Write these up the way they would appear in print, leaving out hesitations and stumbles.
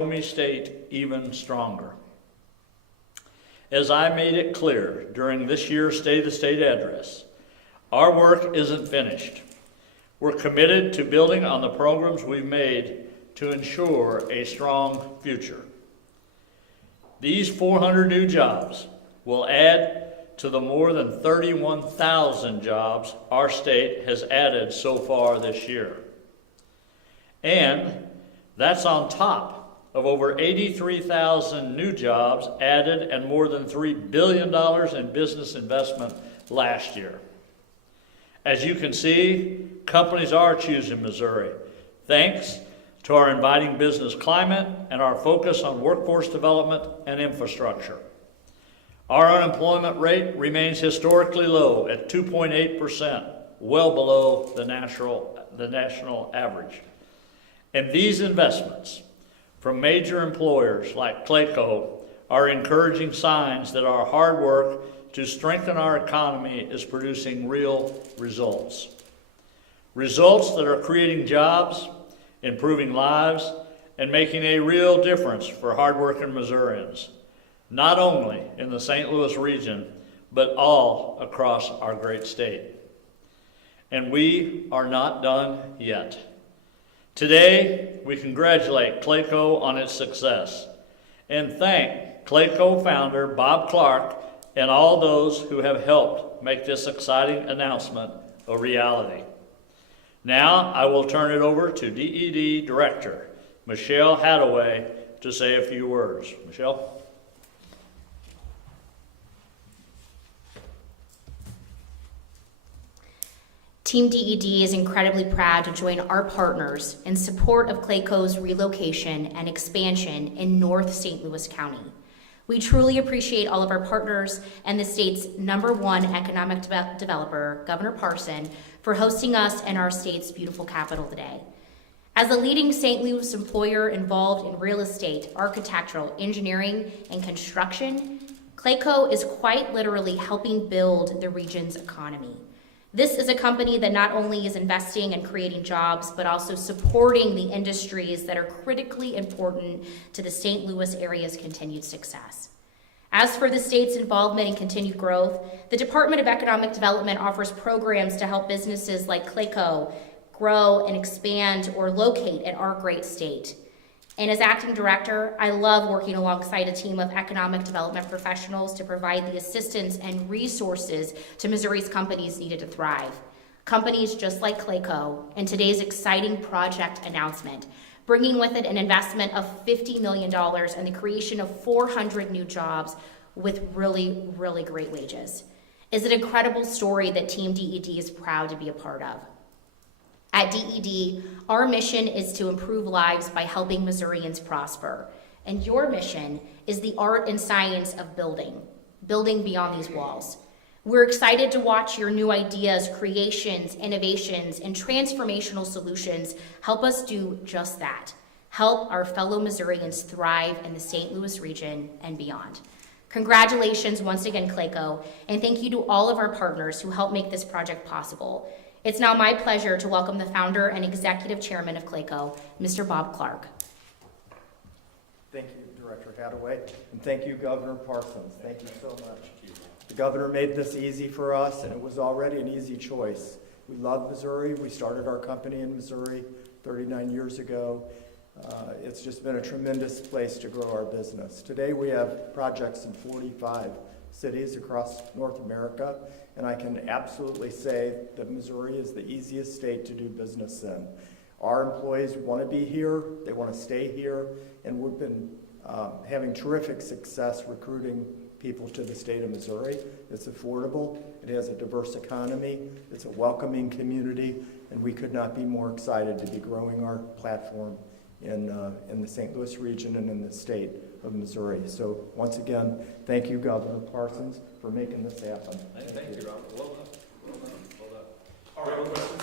me state even stronger. As I made it clear during this year's State of the State address, our work isn't finished. We're committed to building on the programs we've made to ensure a strong future. These 400 new jobs will add to the more than 31,000 jobs our state has added so far this year. And that's on top of over 83,000 new jobs added and more than $3 billion in business investment last year. As you can see, companies are choosing Missouri, thanks to our inviting business climate and our focus on workforce development and infrastructure. Our unemployment rate remains historically low at 2.8%, well below the national average. And these investments from major employers like Clayco are encouraging signs that our hard work to strengthen our economy is producing real results. Results that are creating jobs, improving lives, and making a real difference for hardworking Missourians, not only in the St. Louis region, but all across our great state. And we are not done yet. Today, we congratulate Clayco on its success and thank Clayco founder Bob Clark and all those who have helped make this exciting announcement a reality. Now, I will turn it over to DED Director Michelle Hadaway to say a few words. Michelle? Team DED is incredibly proud to join our partners in support of Clayco's relocation and expansion in North St. Louis County. We truly appreciate all of our partners and the state's #1 economic developer, Governor Parson, for hosting us in our state's beautiful capital today. As a leading St. Louis employer involved in real estate, architectural, engineering, and construction, Clayco is quite literally helping build the region's economy. This is a company that not only is investing and creating jobs, but also supporting the industries that are critically important to the St. Louis area's continued success. As for the state's involvement in continued growth, the Department of Economic Development offers programs to help businesses like Clayco grow and expand or locate in our great state. And as acting director, I love working alongside a team of economic development professionals to provide the assistance and resources to Missouri's companies needed to thrive. Companies just like Clayco and today's exciting project announcement, bringing with it an investment of $50 million and the creation of 400 new jobs with really, really great wages, is an incredible story that Team DED is proud to be a part of. At DED, our mission is to improve lives by helping Missourians prosper. And your mission is the art and science of building beyond these walls. We're excited to watch your new ideas, creations, innovations, and transformational solutions help us do just that. Help our fellow Missourians thrive in the St. Louis region and beyond. Congratulations once again, Clayco, and thank you to all of our partners who helped make this project possible. It's now my pleasure to welcome the founder and executive chairman of Clayco, Mr. Bob Clark. Thank you, Director Hadaway, and thank you, Governor Parsons. Thank you so much. The governor made this easy for us, and it was already an easy choice. We love Missouri. We started our company in Missouri 39 years ago. It's just been a tremendous place to grow our business. Today we have projects in 45 cities across North America, and I can absolutely say that Missouri is the easiest state to do business in. Our employees want to be here, they want to stay here, and we've been having terrific success recruiting people to the state of Missouri. It's affordable, it has a diverse economy, it's a welcoming community, and we could not be more excited to be growing our platform in the St. Louis region and in the state of Missouri. So once again, thank you, Governor Parsons, for making this happen. Thank you, Robert. Well done. Well done. Well done. All right, questions?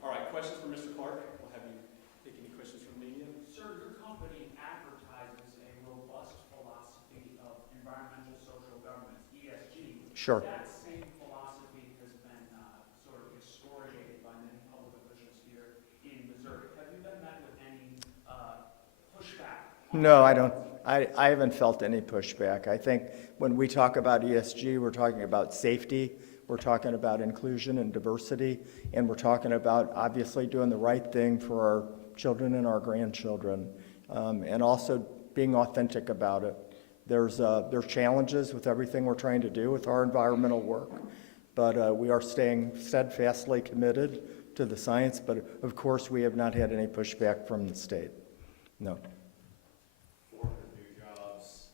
All right, questions for Mr. Clark? We'll have you take any questions from the media. Sir, your company advertises a robust philosophy of environmental social governance, ESG. Sure. That same philosophy has been No, I don't. I haven't felt any pushback. I think when we talk about ESG, we're talking about safety, we're talking about inclusion and diversity, and we're talking about obviously doing the right thing for our children and our grandchildren, and also being authentic about it. There's challenges with everything we're trying to do with our environmental work, but we are staying steadfastly committed to the science, but of course we have not had any pushback from the state. No. 400 new jobs.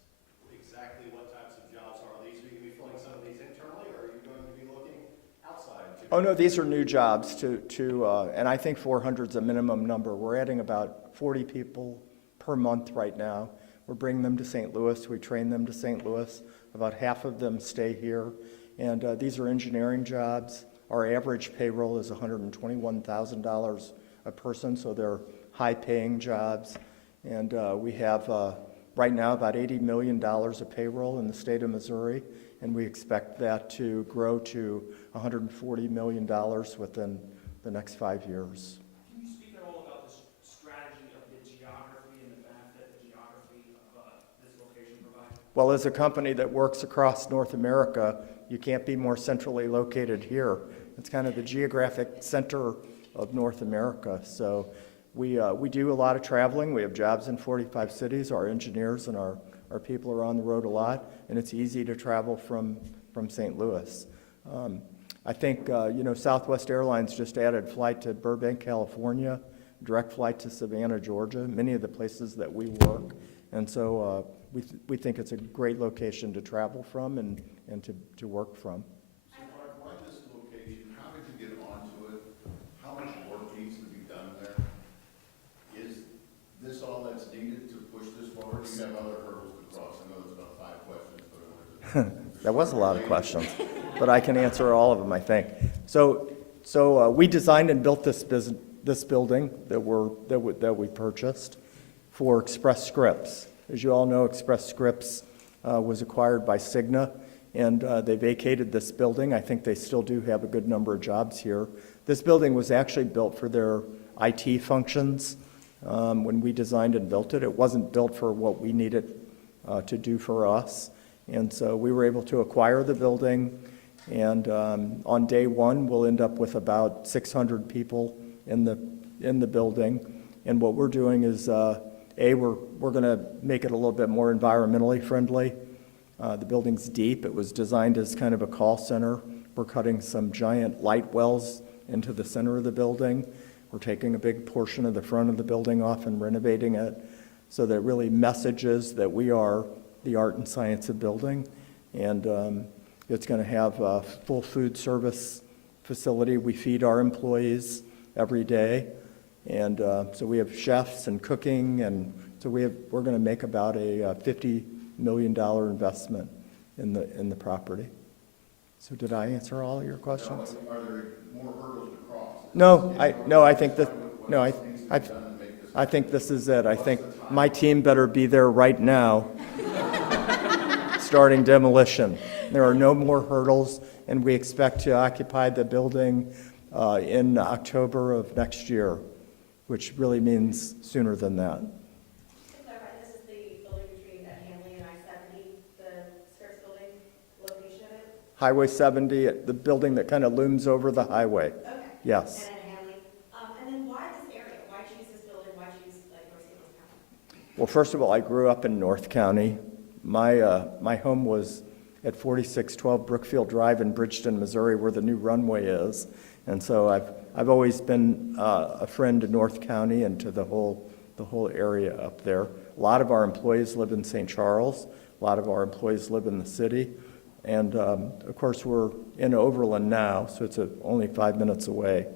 Exactly what types of jobs are these? Are you going to be filling some of these internally, or are you going to be looking outside? Oh, no, these are new jobs and I think 400 is a minimum number. We're adding about 40 people per month right now. We're bringing them to St. Louis. We train them to St. Louis. About half of them stay here. And these are engineering jobs. Our average payroll is $121,000 a person, so they're high-paying jobs. And we have right now about $80 million of payroll in the state of Missouri, and we expect that to grow to $140 million within the next 5 years. Can you speak at all about the strategy of the geography and the benefit the geography of this location provides? Well, as a company that works across North America, you can't be more centrally located here. It's kind of the geographic center of North America. So we do a lot of traveling. We have jobs in 45 cities. Our engineers and our people are on the road a lot, and it's easy to travel from St. Louis. I think, Southwest Airlines just added a flight to Burbank, California, direct flight to Savannah, Georgia, many of the places that we work. And so we think it's a great location to travel from and to work from. So Mark, why this location? How did you get onto it? How much work needs to be done there? Is this all that's needed to push this forward? Do you have other hurdles to cross? I know there's about 5 questions, but That was a lot of questions, but I can answer all of them, I think. So we designed and built this building that we purchased for Express Scripts. As you all know, Express Scripts was acquired by Cigna, and they vacated this building. I think they still do have a good number of jobs here. This building was actually built for their IT functions. When we designed and built it, it wasn't built for what we needed to do for us. And so we were able to acquire the building, and on day one, we'll end up with about 600 people in the building. And what we're doing is, we're going to make it a little bit more environmentally friendly. The building's deep. It was designed as kind of a call center. We're cutting some giant light wells into the center of the building. We're taking a big portion of the front of the building off and renovating it so that it really messages that we are the art and science of building. And it's going to have a full food service facility. We feed our employees every day. And so we have chefs and cooking, and so we're going to make about a $50 million investment in the property. So did I answer all of your questions? are there more hurdles to cross? I think this is it. I think my team better be there right now, starting demolition. There are no more hurdles, and we expect to occupy the building in October of next year, which really means sooner than that. To clarify, this is the building between Hanley and I-70, the Scripps building, location of it? Highway 70, the building that kind of looms over the highway. Okay. Yes. And then Hanley. And then why this area? Why choose this building? Why choose North St. Louis County? Well, first of all, I grew up in North County. My home was at 4612 Brookfield Drive in Bridgeton, Missouri, where the new runway is. And so I've always been a friend to North County and to the whole area up there. A lot of our employees live in St. Charles. A lot of our employees live in the city. And of course, we're in Overland now, so it's only 5 minutes away.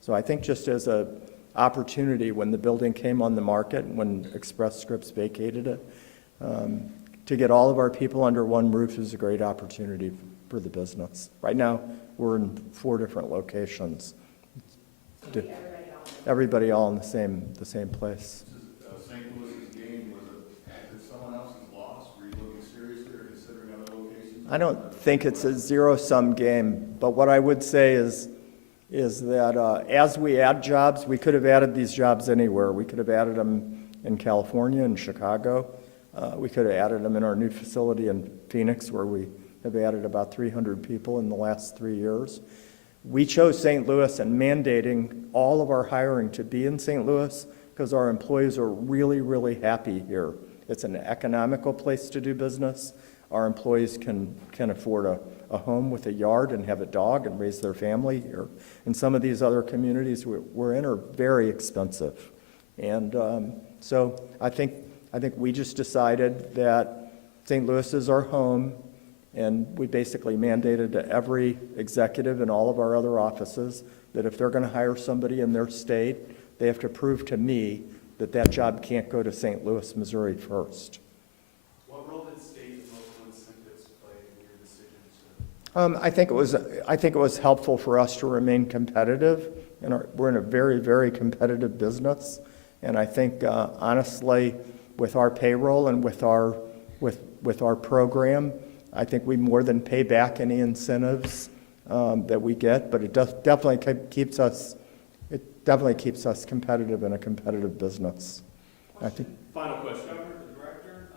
So I think just as a opportunity when the building came on the market, when Express Scripts vacated it, to get all of our people under one roof is a great opportunity for the business. Right now, we're in 4 different locations. Everybody all in the same place. St. Louis's gain, was it someone else's loss? Were you looking seriously or considering other locations? I don't think it's a zero-sum game, but what I would say is that as we add jobs, we could have added these jobs anywhere. We could have added them in California and Chicago. We could have added them in our new facility in Phoenix, where we have added about 300 people in the last 3 years. We chose St. Louis and mandating all of our hiring to be in St. Louis because our employees are really, really happy here. It's an economical place to do business. Our employees can afford a home with a yard and have a dog and raise their family here. And some of these other communities we're in are very expensive. And so I think we just decided that St. Louis is our home, and we basically mandated to every executive in all of our other offices that if they're going to hire somebody in their state, they have to prove to me that that job can't go to St. Louis, Missouri first. What role did state and local incentives play in your decision to? I think it was helpful for us to remain competitive. We're in a very, very competitive business, and I think honestly, with our payroll and with our program, I think we more than pay back any incentives that we get. But it definitely keeps us competitive in a competitive business. I think. Final question. Governor, the director,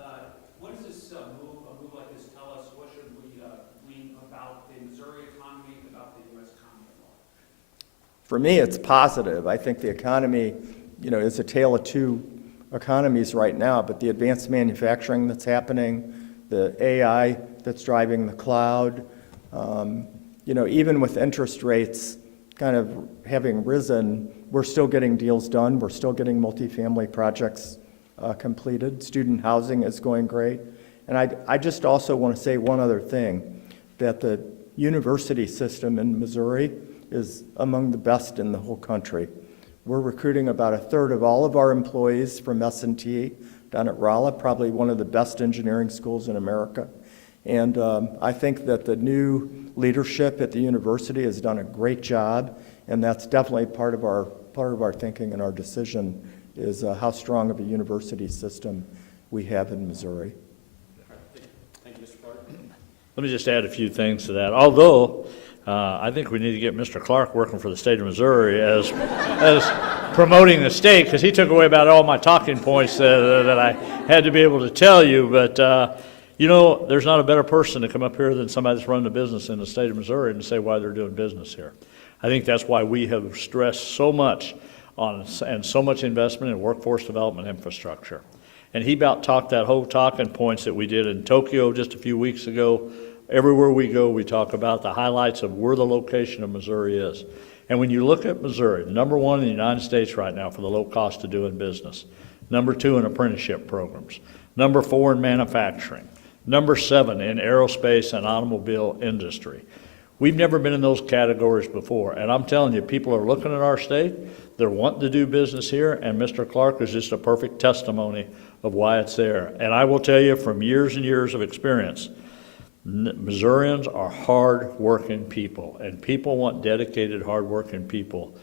what does this a move like this tell us? What should we glean about the Missouri economy, about the U.S. economy? For me, it's positive. I think the economy, is a tale of two economies right now, but the advanced manufacturing that's happening, the AI that's driving the cloud, even with interest rates kind of having risen, we're still getting deals done. We're still getting multifamily projects completed. Student housing is going great. And I just also want to say one other thing, that the university system in Missouri is among the best in the whole country. We're recruiting about a third of all of our employees from S&T down at Rolla, probably one of the best engineering schools in America. And I think that the new leadership at the university has done a great job, and that's definitely part of our thinking and our decision is how strong of a university system we have in Missouri. Thank you, Mr. Clark. Let me just add a few things to that. Although I think we need to get Mr. Clark working for the state of Missouri as promoting the state, because he took away about all my talking points that I had to be able to tell you. But there's not a better person to come up here than somebody that's running a business in the state of Missouri and say why they're doing business here. I think that's why we have stressed so much on and so much investment in workforce development infrastructure. And he about talked that whole talking points that we did in Tokyo just a few weeks ago. Everywhere we go, we talk about the highlights of where the location of Missouri is. And when you look at Missouri, number one in the United States right now for the low cost of doing business, number two in apprenticeship programs, number four in manufacturing, number 7 in aerospace and automobile industry. We've never been in those categories before, and I'm telling you, people are looking at our state, they're wanting to do business here, and Mr. Clark is just a perfect testimony of why it's there. And I will tell you from years and years of experience, Missourians are hard-working people, and people want dedicated, hard-working people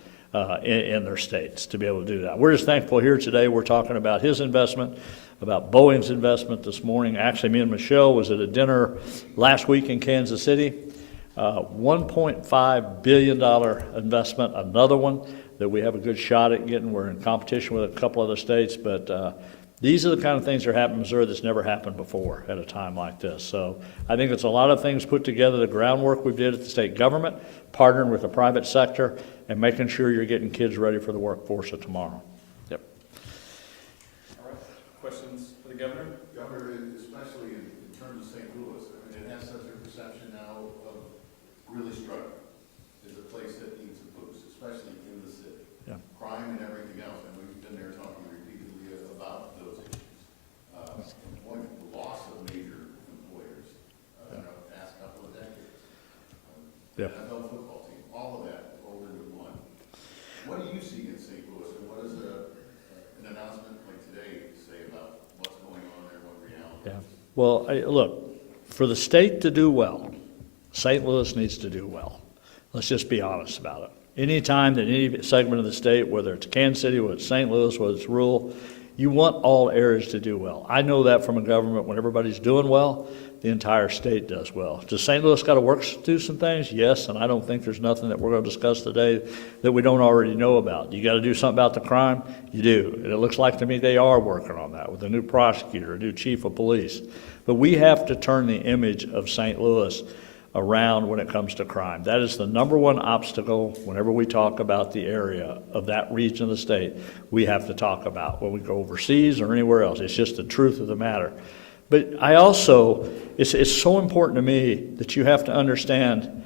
in their states to be able to do that. We're just thankful here today. We're talking about his investment, about Boeing's investment this morning. Actually, me and Michelle was at a dinner last week in Kansas City. $1.5 billion investment, another one that we have a good shot at getting. We're in competition with a couple other states, but these are the kind of things that are happening in Missouri that's never happened before at a time like this. So I think it's a lot of things put together, the groundwork we did at the state government, partnering with the private sector, and making sure you're getting kids ready for the workforce of tomorrow. Yep. All right. Questions for the governor? Governor, especially in terms of St. Louis, it has such a perception now of really struggling as a place that needs a boost, especially in the city. Yeah. Crime and everything else, and we've been there talking repeatedly about those issues. Employment, the loss of major employers in the past couple of decades. Yeah. NFL football team, all of that rolled into one. What do you see in St. Louis, and what does an announcement like today say about what's going on there, what reality is? Yeah. Well, look, for the state to do well, St. Louis needs to do well. Let's just be honest about it. Anytime that any segment of the state, whether it's Kansas City, whether it's St. Louis, whether it's rural, you want all areas to do well. I know that from a government when everybody's doing well, the entire state does well. Does St. Louis got to work through some things? Yes, and I don't think there's nothing that we're going to discuss today that we don't already know about. You got to do something about the crime? You do. And it looks like to me they are working on that with a new prosecutor, a new chief of police. But we have to turn the image of St. Louis around when it comes to crime. That is the number one obstacle whenever we talk about the area of that region of the state we have to talk about when we go overseas or anywhere else. It's just the truth of the matter. But I also, it's so important to me that you have to understand,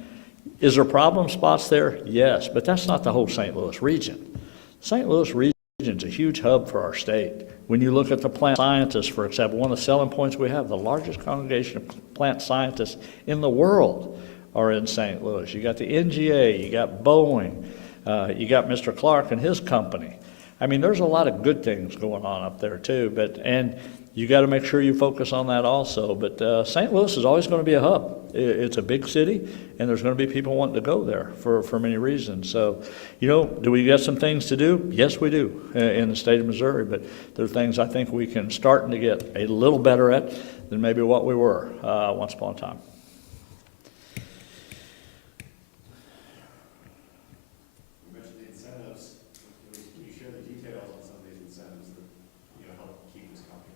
is there problem spots there? Yes, but that's not the whole St. Louis region. St. Louis region is a huge hub for our state. When you look at the plant scientists, for example, one of the selling points we have, the largest congregation of plant scientists in the world are in St. Louis. You got the NGA, you got Boeing, you got Mr. Clark and his company. I mean, there's a lot of good things going on up there too, and you got to make sure you focus on that also. But St. Louis is always going to be a hub. It's a big city, and there's going to be people wanting to go there for many reasons. So, do we got some things to do? Yes, we do in the state of Missouri, but there are things I think we can start to get a little better at than maybe what we were once upon a time. You mentioned the incentives. Can you share the details on some of these incentives that, help keep this company?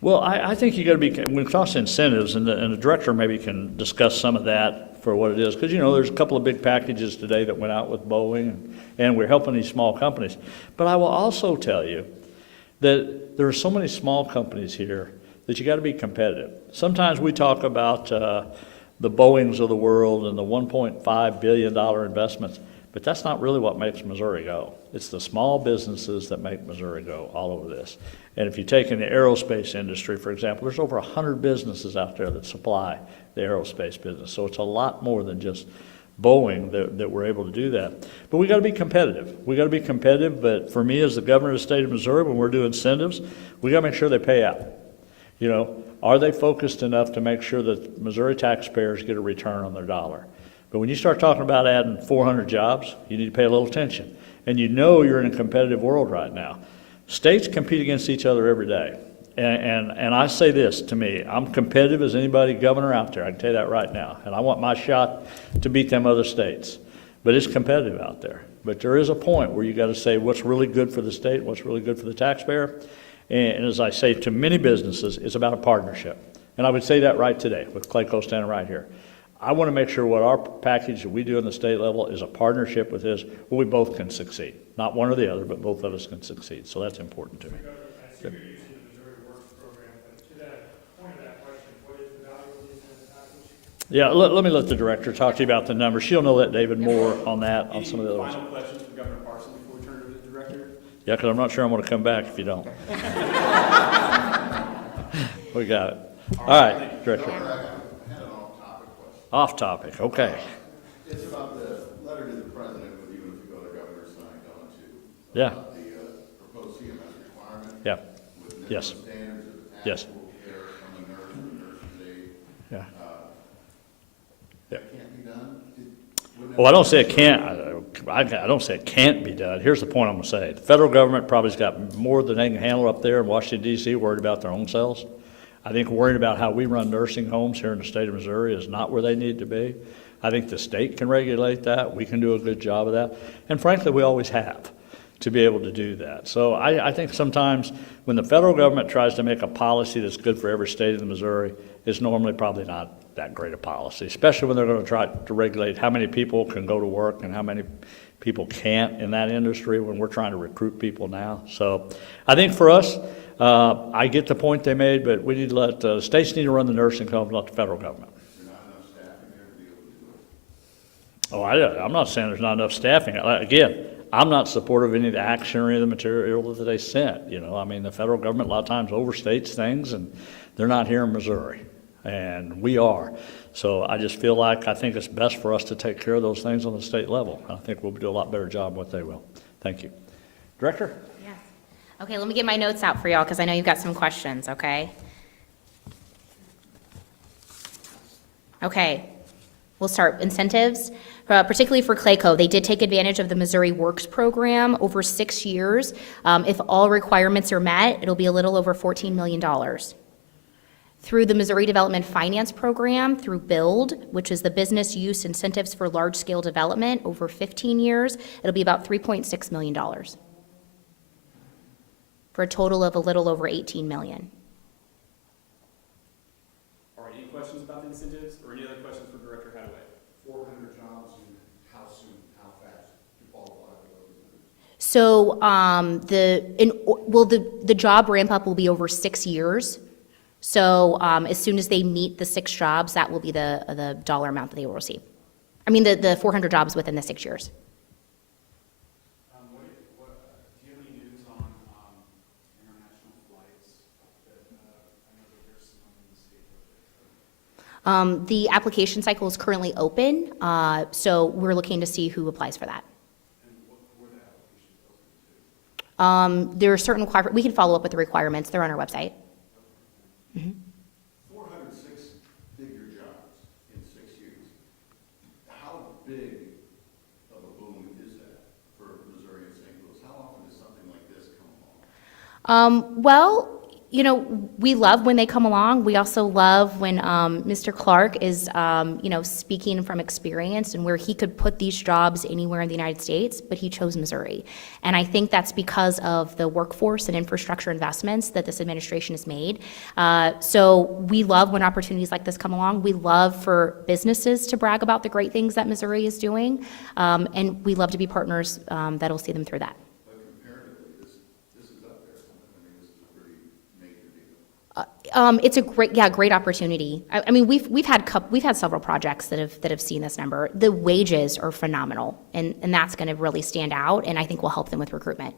Well, I think you got to be, when it comes to incentives, and the director maybe can discuss some of that for what it is, because, there's a couple of big packages today that went out with Boeing, and we're helping these small companies. But I will also tell you that there are so many small companies here that you got to be competitive. Sometimes we talk about the Boeings of the world and the $1.5 billion investments, but that's not really what makes Missouri go. It's the small businesses that make Missouri go all over this. And if you take in the aerospace industry, for example, there's over 100 businesses out there that supply the aerospace business. So it's a lot more than just Boeing that we're able to do that. But we got to be competitive. We got to be competitive, but for me as the governor of the state of Missouri, when we're doing incentives, we got to make sure they pay out. Are they focused enough to make sure that Missouri taxpayers get a return on their dollar? But when you start talking about adding 400 jobs, you need to pay a little attention. And you're in a competitive world right now. States compete against each other every day. And I say this to me, I'm competitive as anybody governor out there, I can tell you that right now. And I want my shot to beat them other states. But it's competitive out there. But there is a point where you got to say what's really good for the state, what's really good for the taxpayer. And as I say to many businesses, it's about a partnership. And I would say that right today with Clayco standing right here. I want to make sure what our package that we do on the state level is a partnership with his, where we both can succeed. Not one or the other, but both of us can succeed. So that's important to me. I see you're using the Missouri Works program, but to that point of that question, what is the value of the incentive package? Yeah, let me let the director talk to you about the numbers. She'll know that, David, more on that, on some of the other ones. Final questions for Governor Parson before we turn it over to the director? Yeah, because I'm not sure I'm going to come back if you don't. We got it. All right, director. I had an off-topic question. Off topic, okay. It's about the letter to the president, with even if you go to Governor signed on to. Yeah. About the proposed CMS requirement. Yeah. With Yes. minimum standards of Yes. actual care from the nurse and nurse's aide. Yeah. That can't be done? Wouldn't Well, I that- don't say it can't, I don't say it can't be done. Here's the point I'm gonna say. The federal government probably's got more than they can handle up there in Washington DC, worried about their own selves. I think worrying about how we run nursing homes here in the state of Missouri is not where they need to be. I think the state can regulate that. We can do a good job of that. And frankly, we always have to be able to do that. So I think sometimes when the federal government tries to make a policy that's good for every state in Missouri, it's normally probably not that great a policy, especially when they're going to try to regulate how many people can go to work and how many people can't in that industry when we're trying to recruit people now. So I think for us, I get the point they made, but we need to let states need to run the nursing homes, not the federal government. There's not enough staffing there to be able to do it. Oh, I'm not saying there's not enough staffing. Again, I'm not supportive of any of the action or any of the material that they sent. I mean, the federal government a lot of times overstates things, and they're not here in Missouri, and we are. So I just feel like I think it's best for us to take care of those things on the state level. I think we'll do a lot better job than what they will. Thank you. Director? Yes. Okay, let me get my notes out for y'all because I know you've got some questions, okay? Okay, we'll start incentives. Particularly for Clayco, they did take advantage of the Missouri Works program over 6 years. If all requirements are met, it'll be a little over $14 million. Through the Missouri Development Finance Program, through BUILD, which is the Business Use Incentives for Large-Scale Development, over 15 years, it'll be about $3.6 million, for a total of a little over $18 million. All right, any questions about the incentives, or any other questions for Director Hadaway? 400 jobs, and how soon, how fast to qualify for those? So the job ramp up will be over 6 years. So as soon as they meet the 6 jobs, that will be the dollar amount that they will receive. I mean, the 400 jobs within the 6 years. Do you have any news on international flights? I know that there's some in the state. The application cycle is currently open, so we're looking to see who applies for that. And what were the applications open to? There are certain we can follow up with the requirements. They're on our website. 406 figure jobs in 6 years. How big of a boom is that for Missouri and St. Louis? How often does something like this come along? Well, you know, we love when they come along. We also love when Mr. Clark is, speaking from experience and where he could put these jobs anywhere in the United States, but he chose Missouri. And I think that's because of the workforce and infrastructure investments that this administration has made. So we love when opportunities like this come along. We love for businesses to brag about the great things that Missouri is doing, and we love to be partners that'll see them through that. But comparatively, this is up there. I mean, this is a pretty major deal. It's a great opportunity. I mean, we've had several projects that have seen this number. The wages are phenomenal, and that's going to really stand out, and I think will help them with recruitment.